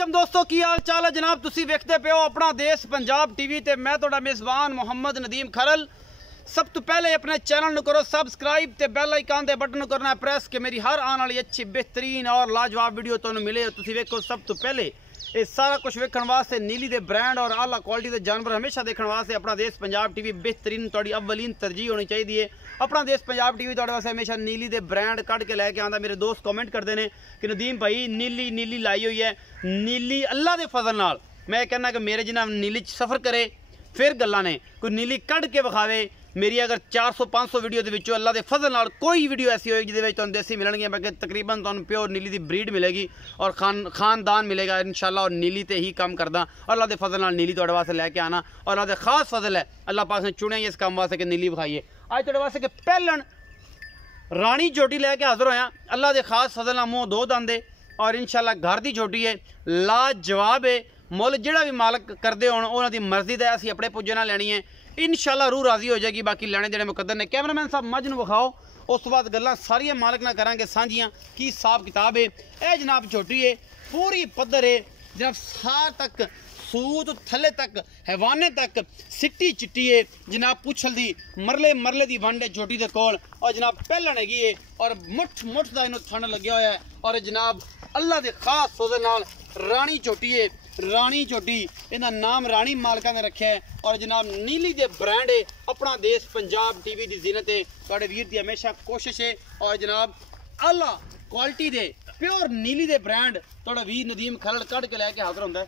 वालेकुम दोस्तों की हाल चाल है जनाब। तुसी वेखते पे हो अपना देश पंजाब टीवी ते मैं तुहाडा मेज़बान मोहम्मद नदीम खरल। सब तो पहले अपने चैनल नूं करो सब्सक्राइब ते बेल आइकन दे बटन करना है प्रेस कि मेरी हर आने वाली अच्छी बेहतरीन और लाजवाब वीडियो तुहानूं मिले। तुसी वेखो सब तो पहले ये सारा कुछ वेखण वास्ते नीली दे ब्रांड और आला क्वालिटी के जानवर हमेशा देखने वास्ते अपना देश पंजाब टीवी बेहतरीन तुहाडी अव्वलीन तरजीह होनी चाहिए। अपना देश पंजाब टीवी तुहाडे वास्ते हमेशा नीली दे ब्रांड कढ़ के लैके आंदा। मेरे दोस्त कमेंट करते हैं कि नदीम भाई नीली नीली लाई हुई है। नीली अल्लाह के फजल नाल मैं कहना कि मेरे जिन्ना नीली सफ़र करे फिर गल्लां ने कोई नीली कढ़ के विखावे। मेरी अगर 400-500 वीडियो के विचों अल्लाह के फजल नाल कोई वीडियो ऐसी होगी जिहदे विच तुहानूं देसी मिलणगे, बल्कि तकरीबन तुहानूं प्योर नीली दी ब्रीड मिलेगी और खानदान मिलेगा इंशाल्लाह। और नीली ते ही काम करदा और अल्लाह के फजल नाल नीली तुहाडे वास्ते लैके आना और अल्लाह का खास फजल है। अल्लाह पाक ने चुनिया इस काम वास्ते कि नीली विखाइए। अज तुहाडे वास्ते कि पहलन रानी झोटी लैके हाज़र होया अल्लाह के खास फजल नाल। मुँह दो दंदे और इंशाल्लाह घर की झोटी है, लाजवाब है। मुल जिहड़ा भी मालक करते हो उन्होंने मर्जी का असीं अपने पुज्जे ना लैनी है इंशाल्लाह रूह राजी हो जाएगी। बाकी लेने देने मुकद्दर ने। कैमरामैन साहब मझ नूं विखाओ, उस तो बाद गल्लां सारियां मालक ना करांगे सांझियां की हिसाब किताब है। यह जनाब झोटी है पूरी पद्धर है जनाब, सार तक सूत थले तक हैवाने तक सिट्टी चिट्टी है जनाब। पुछल दी मरले मरले दी वंड है झोटी दे कोल और जनाब पहलन हैगी है और मुठ मुठ दा इन्हूं थन लग्या होया है। और जनाब अल्लाह दे खास फजल नाल रानी झोटी है। रानी झोटी इहदा नाम रानी मालका ने रखा है और जनाब नीली दे ब्रांड है। अपना देश पंजाब टीवी की जीनत है। तुहाडे वीर की हमेशा कोशिश है और जनाब आला क्वालिटी दे प्योर नीली दे ब्रांड तुहाडा वीर नदीम खरल कढ़ के लैके हाज़र हुंदा है।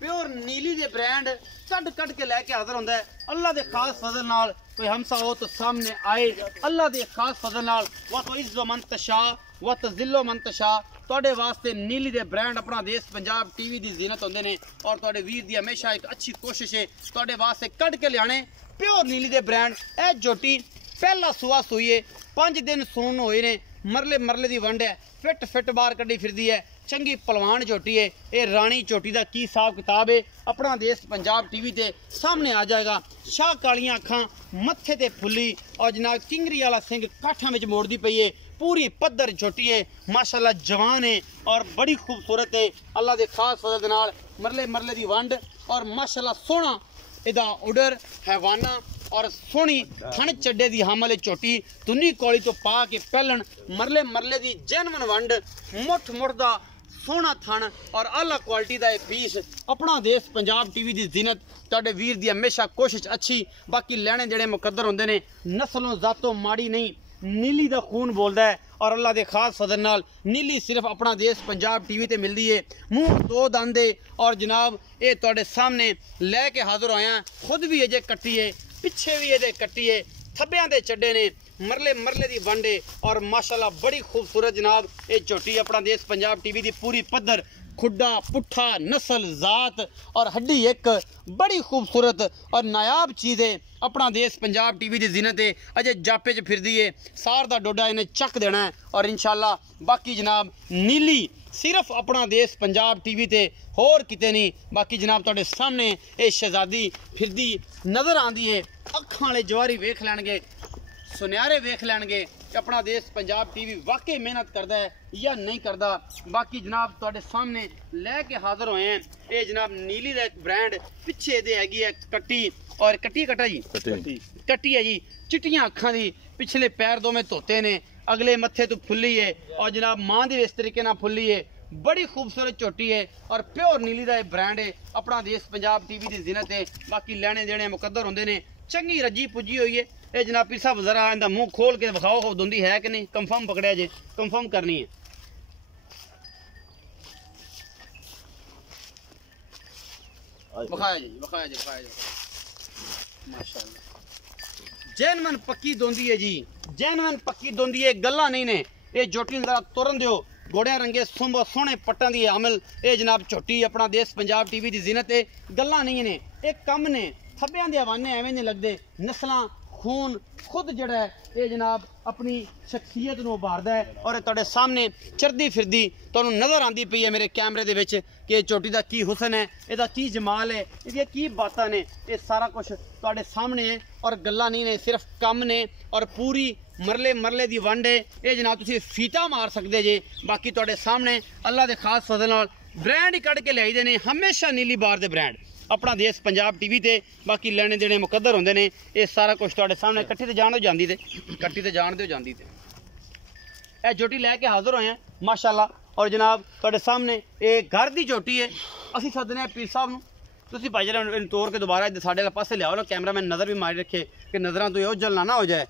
प्योर नीली दे ब्रांड कढ़ के लैके हाज़र हुंदा है। अल्लाह दे खास फजल नाल कोई हमसा हो तो सामने आए। अल्लाह दे खास फजल नाल व तो इज़्ज़ो मन तशा व तज़िल्लो मन तशा तुहाडे वास्ते नीली दे ब्रांड अपना देश पंजाब टीवी की जीनत होंदे ने। और तुहाडे वीर की हमेशा एक अच्छी कोशिश है तुहाडे वास्ते कढ़ के लियाने प्योर नीली दे ब्रांड। यह झोटी पहला सुआ सूई है, 5 दिन सून होए ने, मरले मरले की वंड है, फिट बाहर कड्डी फिरदी है, चंगी पलवान झोटी है। ये रानी झोटी का की हिसाब किताब है अपना देश पंजाब टीवी ते सामने आ जाएगा। शाह कालियां अखां मत्थे ते फुली और जनाब किंगरी वाला सिंह काठा में मोड़ती पई है। पूरी पद्धर झोटी है माशाल्लाह, जवान है और बड़ी खूबसूरत है। अल्लाह के खास फजल नाल मरले मरले की वंड और माशाल्लाह सोहना इहदा उडर हैवाना और सोहनी थन चड्डे की हामल झोटी। तुन्नी कौली तो पा के पहलन मरले मरले की जैनवन वंड मुठ मुठ दा सोहना थन और आला क्वालिटी का एक पीस। अपना देश पंजाब टीवी की जीनत तुहाडे वीर की हमेशा कोशिश अच्छी। बाकी लेने देने मुकद्दर होंदे ने, नस्लों जातों माड़ी नहीं, नीली का खून बोलता है और अल्लाह के खास फजल नाल नीली सिर्फ अपना देश पंजाब टीवी ते मिलती है। मुँह दो दंदे और जनाब ये तुहाडे सामने लैके हाज़र होया। खुद भी अजे कट्टी है, पिछे भी ये कट्टी है, थब्बियां दे चड्डे ने, मरले मरले की वंडे और माशाल्लाह बड़ी खूबसूरत जनाब ये झोटी अपना देश पंजाब टीवी की पूरी पद्धर खुड्डा पुट्ठा नस्ल जात और हड्डी एक बड़ी खूबसूरत और नायाब चीज़ है। अपना देश पंजाब टीवी की जीनत है। अजे जापे च फिरदी है, सार दा डोडा इन्हें चक देना है और इंशाल्लाह बाकी जनाब नीली सिर्फ अपना देश पंजाब टीवी ते होर किते नहीं। बाकी जनाब तुहाडे सामने ये शहजादी फिरदी नज़र आती है। अखां वाले जवारी वेख लैणगे, सुनहरे वेख लैणगे अपना देश पंजाब टीवी वाकई मेहनत करता है या नहीं करता। बाकी जनाब तुहाडे सामने लैके हाज़र होए हैं। ये जनाब नीली का एक ब्रांड पिछे दे हैगी है कट्टी और कट्टी कटा जी कट्टी है जी, चिट्टियां अखां दी, पिछले पैर दो में धोते ने, अगले मत्थे तो फुल्ली है और जनाब मां दी इस तरीके नाल फुल्ली है। बड़ी खूबसूरत झोटी है और प्योर नीली का ब्रांड है। अपना देश पंजाब टीवी की जीनत है। बाकी लेने देने मुकद्दर होंदे ने, चंगी रजी पुजी हुई है। ये जनाब पीर साहब जरा इनका मुँह खोल के विखाओ हो दुंदी है कि नहीं, कंफर्म पकड़िया जे, कंफर्म करनी है। विखाया जी विखाया जी विखाया जी माशाल्लाह जैनवन पक्की दोंदी है जी, जैनवन पक्की दोंदी है, गल्ला नहीं ने। ये झोटी जरा तुरन दियो, घोड़िया रंगे सुंब सोहने पट्टां दी अमल। ये जनाब झोटी अपना देश पंजाब टीवी की जीनत है। गल्ला नहीं ने, एक कम ने, थब्बियां दे हवाने एवें नहीं लगते। नस्लां खून खुद जड़ा है ये जनाब अपनी शख्सियत नूं उभारदा है और तुहाडे सामने चरदी फिरदी तुहानूं नज़र आंदी पई है मेरे कैमरे दे विच कि झोटी दा की हुसन है, इहदा की जमाल है, इहदियां की बातां ने। ये सारा कुछ तुहाडे सामने है और गल्लां नहीं ने, सिर्फ कम ने और पूरी मरले मरले दी वंड है ये जनाब तुसी फीता मार सकते जे। बाकी तुहाडे सामने अल्लाह दे खास फजल नाल ब्रांड ही कढ़ के लियाई दे ने हमेशा नीली बार दे ब्रांड अपना देश पंजाब टीवी ते बाकी लेने देने मुकद्दर होंदे ने। ये सारा कुछ तुहाडे सामने कट्ठी ते जान दो जांदी ते कट्ठी ते जान दो जांदी ते ए झोटी लैके हाजिर होए हैं माशाअल्लाह। और जनाब तुहाडे सामने ये घर दी झोटी है। असीं सदने पीर साहब नूं तुसीं भाई जरा तोड़ के दोबारा साडे वाले पासे लियाओ ना कैमरामैन नज़र भी मारी रखे कि नज़रां तो ओझल ना हो जाए।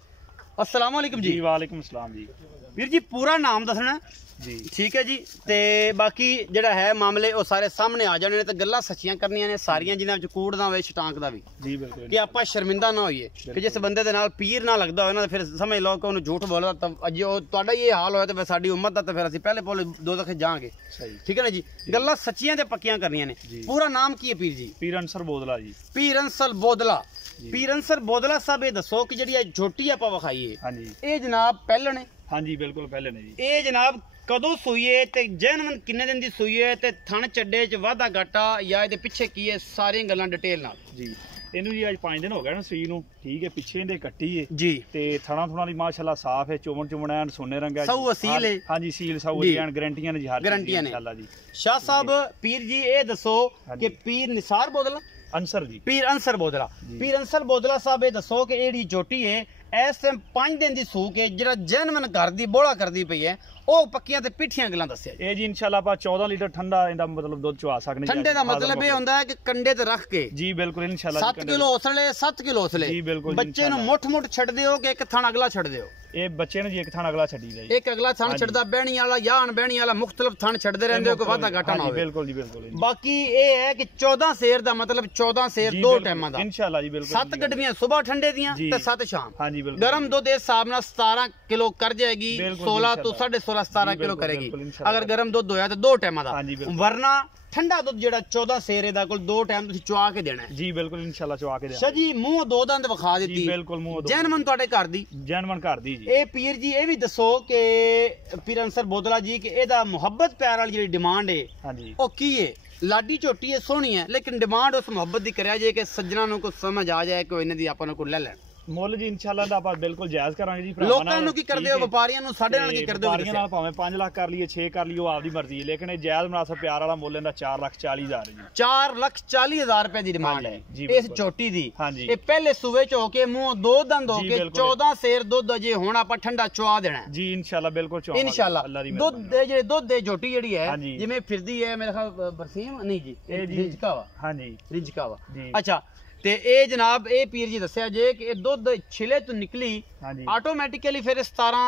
अस्सलाम वालेकुम जी। वालेकुम सलाम जी। वीर जी पूरा नाम दसना जी ठीक है जी ते बाकी जेड़ा है मामले वो सारे सामने आ जाने ने ते गल्लां सच्चियां करनियां ने सारियां जिन्हां विच कूड़ दा होवे छटांक दा भी जी बिल्कुल कि आपां शर्मिंदा ना होइए कि जिस बंदे दे नाल पीर ना लगदा होवे ना फिर समझ लो कि उन्हें झूठ बोलदा तो अज तुहाडा ये हाल होया ते फिर साडी उम्मत दा ते फिर असीं पहले बोले दो दखे जांगे। सही ठीक है ना जी। गल्लां सच्चियां ते पक्कियां करनियां ने। पूरा नाम की है पीर जी? पीर अंसर बोदला जी। पीर अंसर बोदला। पीर अंसर बोदला साहब ये दसो कि जेड़ी झोटी आपां विखाई हाँ जी ये जनाब पहले ने? हाँ जी बिल्कुल पहले ने जी। ये जनाब कदों सूई है ते जैनवन किन्ने दिन दी सूई है ते थण चड्डे च वाधा घाटा या इहदे पिछे की है सारियां गल्लां डिटेल नाल जी। ਇਹਨੂੰ ਜੀ ਅੱਜ 5 ਦਿਨ ਹੋ ਗਏ ਨਾ ਸੂਈ ਨੂੰ। ਠੀਕ ਹੈ ਪਿੱਛੇ ਇਹਦੇ ਕੱਟੀ ਹੈ जी ਤੇ ਥਣਾ ਥੁਣਾ ਦੀ ਮਾਸ਼ਾਅੱਲਾ ਸਾਫ਼ ਹੈ ਚੁਮਣ ਚੁਮਣ ਐਨ ਸੋਨੇ ਰੰਗ ਹੈ ਸਊ ਅਸੀਲ ਹੈ। ਹਾਂ ਜੀ ਸੀਲ ਸਊ ਜੀ। ਐਨ ਗਾਰੰਟੀਆਂ ਨੇ ਜੀ ਹਰ ਗਾਰੰਟੀਆਂ ਨੇ ਇਨਸ਼ਾਅੱਲਾ ਜੀ। शाह साहब पीर जी ये दसो कि पीर निसार बोदला अंसर जी पीर अंसर बोदला पीर अंसर बोदला साहब ये दसो कि एड़ी झोटी है इस टाइम 5 दिन दी सूक है जेड़ा जैनवन घर दी बोला करदी पई है ओ पक्कियां ते पिठियां गल्लां दस्सिया जी। ਇਹ ਜੀ ਇਨਸ਼ਾਅੱਲਾ ਆਪਾਂ 14 ਲੀਟਰ ਠੰਡਾ ਇਹਦਾ ਮਤਲਬ ਦੁੱਧ ਚਵਾ ਸਕਦੇ ठंडे दा मतलब ये हुंदा है कि कंडे ते रख के ਜੀ ਬਿਲकुल ਇਨਸ਼ਾਅੱਲਾ 7 किलो हौसले 7 किलो हौसले जी बिल्कुल बच्चे नु मुठ मुठ छड़ दियो कि एक थान अगला छड़ दियो। ਇਹ ਬੱਚੇ ਨੂੰ ਜੀ ਇੱਕ ਥਾਂ ਅਗਲਾ ਛੱਡੀ ਦਾ ਜੀ। एक अगला थान छड़दा बहनी वाला या अनबहनी वाला मुख्तलिफ थान छड़दे रहंदे हो कि वाधा घाटा ना होवे। बिल्कुल जी बिल्कुल। बाकी ये है कि 14 सेर दा मतलब 14 सेर दो टाइमां दा इनशाअल्लाह जी बिल्कुल। 7 गड्डियां सुबह ठंडे दियां ते 7 शाम। हाँ जी बिल्कुल। गरम दुध इस हिसाब नाल 17 किलो कर जाएगी 16 तो 16.5 17 किलो करेगी अगर गरम दुध होया तो दो टाइमां दा। वरना ठंडा दुध जेड़ा 14 सेर दा कोल दो टाइम तुसी चवा के देना है जी बिल्कुल इनशाअल्लाह चवा के देना। शाह जी मुंह दो दंद विखा दित्ती जी बिल्कुल मुंह दो जैनमन तुहाडे घर दी जैनमन घर दी जी। ए पीर जी ये भी दसो कि पीर अंसर बोदला जी कि एदा मुहब्बत प्यार वाली जेड़ी डिमांड है हाँ जी ओ की है? लाडी झोटी है सोहनी है लेकिन डिमांड उस मुहब्बत दी करया जे कि सज्जना नु को समझ आ जाए कि इन्हां दी आपां नु को ले लैण। ਮੁੱਲ ਜੀ ਇਨਸ਼ਾਅੱਲਾ ਦਾ ਆਪਾਂ ਬਿਲਕੁਲ ਜਾਇਜ਼ ਕਰਾਂਗੇ ਜੀ। ਲੋਕਾਂ ਨੂੰ ਕੀ ਕਰਦੇ ਹੋ ਵਪਾਰੀਆਂ ਨੂੰ ਸਾਡੇ ਨਾਲ ਕੀ ਕਰਦੇ ਹੋ? ਵਪਾਰੀਆਂ ਨਾਲ ਭਾਵੇਂ 5 ਲੱਖ ਕਰ ਲਈਏ 6 ਕਰ ਲਈਏ ਉਹ ਆਪਦੀ ਮਰਜ਼ੀ ਹੈ ਲੇਕਿਨ ਇਹ ਜਾਇਜ਼ ਮੁਨਾਸਬ ਪਿਆਰ ਵਾਲਾ ਮੁੱਲ ਇਹਦਾ 4,40,000 ਜੀ। 4,40,000 ਰੁਪਏ ਦੀ ਡਿਮਾਂਡ ਹੈ ਇਸ ਝੋਟੀ ਦੀ। ਹਾਂਜੀ ਇਹ ਪਹਿਲੇ ਸੂਵੇ ਚ ਹੋ ਕੇ ਮੂੰਹ ਦੋ ਦੰਦ ਹੋ ਕੇ 14 ਸੇਰ ਦੁੱਧ ਜੇ ਹੁਣ ਆਪਾਂ ਠੰਡਾ ਚਵਾ ਦੇਣਾ ਜੀ ਇਨਸ਼ਾਅੱਲਾ ਬਿਲਕੁਲ ਚਵਾ ਇਨਸ਼ਾਅੱਲਾ। ਦੁੱਧ ਦੇ ਜਿਹੜੇ ਦੁੱਧ ਦੇ ਝੋਟੀ ਜਿਹੜੀ ਹੈ ਜਿਵੇਂ ਫਿਰਦੀ ਹੈ ਮੇਰੇ ਖਿਆਲ ਬਰਸੀਮ ਨਹੀਂ ਜੀ ਇਹ ਰਿੰਜਕਾ ਵਾ। ਹਾਂਜੀ ਰਿੰਜਕਾ ਵਾ ਅੱਛਾ। ਤੇ ਇਹ ਜਨਾਬ ਇਹ ਪੀਰ ਜੀ ਦੱਸਿਆ ਜੇ ਕਿ ਇਹ ਦੁੱਧ ਛਿਲੇ ਤੋਂ ਨਿਕਲੀ ਆਟੋਮੈਟਿਕਲੀ ਫਿਰ 17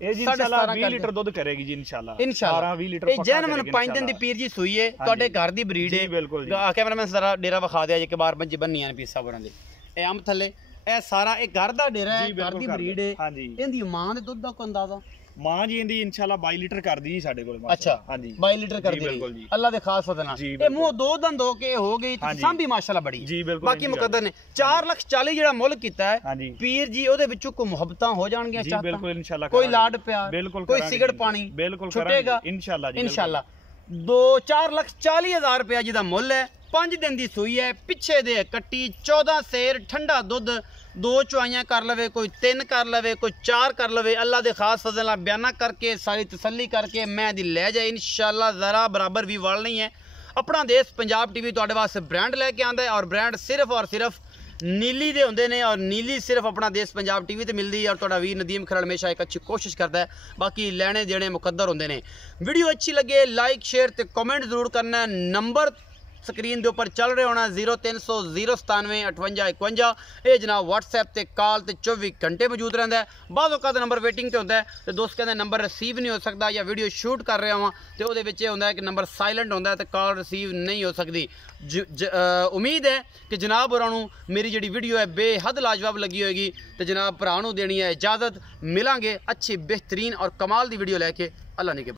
ਇਹ ਜੀ ਇਨਸ਼ਾਅੱਲਾ 20 ਲੀਟਰ ਦੁੱਧ ਕਰੇਗੀ ਜੀ ਇਨਸ਼ਾਅੱਲਾ 20 ਲੀਟਰ ਇਹ ਜੈਨਮਨ 5 ਦਿਨ ਦੀ ਪੀਰ ਜੀ ਸੂਈ ਹੈ ਤੁਹਾਡੇ ਘਰ ਦੀ ਬਰੀਡ ਹੈ। ਬਿਲਕੁਲ ਕੈਮਰਾਮੈਨ ਜ਼ਰਾ ਡੇਰਾ ਵਿਖਾ ਦਿਆ ਜੇ ਕਿ ਬਾਰ ਬੱਜੀ ਬੰਨੀਆਂ ਨੇ ਪੀਰ ਸਾਹਿਬ ਹੋਰਾਂ ਦੇ ਇਹ ਅੰਬ ਥੱਲੇ ਇਹ ਸਾਰਾ ਇਹ ਘਰ ਦਾ ਡੇਰਾ ਹੈ ਘਰ ਦੀ ਬਰੀਡ ਹੈ। ਇਹਦੀ ਮਾਂ ਦੇ ਦੁੱਧ ਦਾ ਕੋਈ ਅੰਦਾਜ਼ਾ? ਮਾਂ ਜੀ ਇਹਦੀ ਇਨਸ਼ਾਅੱਲਾ 22 ਲੀਟਰ ਕਰਦੀ ਜੀ ਸਾਡੇ ਕੋਲ। ਅੱਛਾ ਹਾਂਜੀ 22 ਲੀਟਰ ਕਰਦੀ ਹੈ ਅੱਲਾ ਦੇ ਖਾਸ ਫਜ਼ਲ ਨਾਲ। ਇਹ ਮੂੰਹ ਦੋ ਦੰਦ ਹੋ ਕੇ ਹੋ ਗਈ ਸਾਂਭੀ ਮਾਸ਼ਾਅੱਲਾ ਬੜੀ ਜੀ ਬਿਲਕੁਲ। ਬਾਕੀ ਮੁਕੱਦਰ ਨੇ 4,40,000 ਜਿਹੜਾ ਮੁੱਲ ਕੀਤਾ ਹੈ ਪੀਰ ਜੀ ਉਹਦੇ ਵਿੱਚੋਂ ਕੋਈ ਮੁਹੱਬਤਾਂ ਹੋ ਜਾਣਗੀਆਂ ਜੀ ਬਿਲਕੁਲ ਇਨਸ਼ਾਅੱਲਾ। ਕੋਈ ਲਾਡ ਪਿਆਰ ਬਿਲਕੁਲ ਕੋਈ ਸਿਗੜ ਪਾਣੀ ਬਿਲਕੁਲ ਛੁੱਟੇਗਾ ਇਨਸ਼ਾਅੱਲਾ ਜੀ ਇਨਸ਼ਾਅੱਲਾ। 4,40,000 ਰੁਪਏ ਜਿਹਦਾ ਮੁੱਲ ਹੈ 5 ਦਿਨ ਦੀ ਸੂਈ ਹੈ ਪਿੱਛੇ ਦੇ ਕੱਟੀ 14 ਸੇਰ ਠੰਡਾ ਦੁੱਧ 2 ਚੁਆਈਆਂ ਕਰ ਲਵੇ ਕੋਈ 3 ਕਰ ਲਵੇ ਕੋਈ 4 ਕਰ ਲਵੇ ਅੱਲਾ ਦੇ ਖਾਸ ਫਜ਼ਲ ਨਾਲ ਬਿਆਨਾ करके सारी तसल्ली करके मैं दी ले जाए इंशाअल्लाह ज़रा बराबर भी वाल नहीं है। अपना देश पंजाब टीवी तुहाडे वास्ते ब्रांड लैके आंदा है और ब्रांड सिर्फ और सिर्फ नीली दे होंदे ने और नीली सिर्फ अपना देश पंजाब टीवी ते मिलदी है और तुहाडा वीर नदीम खरड़ हमेशा एक अच्छी कोशिश करता है। बाकी लेने देने मुकद्दर होंदे ने। वीडियो अच्छी लगे लाइक शेयर ते कमेंट जरूर करना है। नंबर स्क्रीन के उपर चल रहे होना 0300 097 58 51 ये जनाब व्हाट्सएप ते कॉल ते 24 घंटे मौजूद रहता है। बाद औकात नंबर वेटिंग ते होंदा है ते दोस्त कहते नंबर रिसीव नहीं हो सकता या वीडियो शूट कर रहा हाँ तो वो होंदा है कि नंबर साइलेंट होंदा है तो कॉल रिसीव नहीं हो सकती। उम्मीद है कि जनाब होरां नूं मेरी जिहड़ी वीडियो है बेहद लाजवाब लगी होएगी तो जनाब भरा नूं देनी है इजाज़त। मिलांगे अच्छी बेहतरीन और कमाल दी वीडियो लैके। अल्लाह ने